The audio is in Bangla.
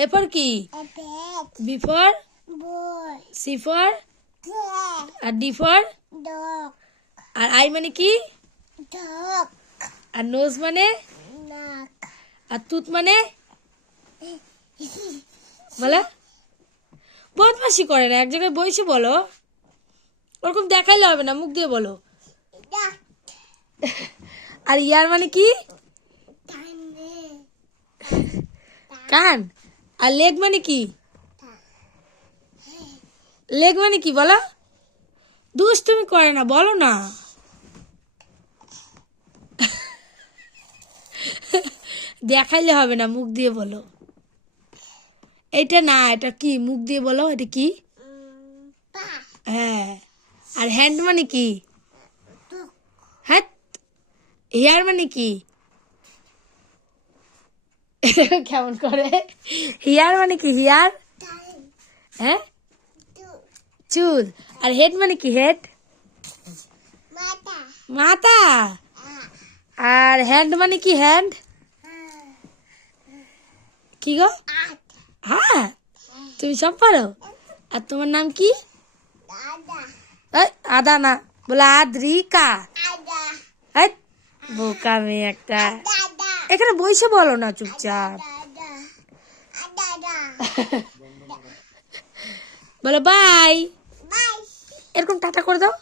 A for কি? B for C for R D for R I মানে কি? আর নোজ মানে আর তুত মানে বলো বদমাশি করে না এক জায়গায় বসে বলো ওরকম দেখাইলে হবে না মুখ দিয়ে বলো আর ইয়ার মানে কি কান আর লেগ মানে কি লেগ মানে কি বলো দুষ্টুমি করে না বলো না দেখাইলে হবে না মুখ দিয়ে বলো এটা না এটা কি মুখ দিয়ে বলো এটা কি হ্যাঁ আর হ্যান্ড মানে কি হ্যাঁ হেয়ার মানে কি কেমন করে হেয়ার মানে কি হেয়ার হ্যাঁ চুল আর হেড মানে কি হেড মাথা আর হ্যান্ড মানে কি হ্যান্ড কি গো হ্যাঁ তুমি সব পারো আর তোমার নাম কি আদা না বলে আদ্রিকা বোকা মেয়ে একটা এখানে বসে বলো না চুপচাপ বলো বাই এরকম টাটা করে দাও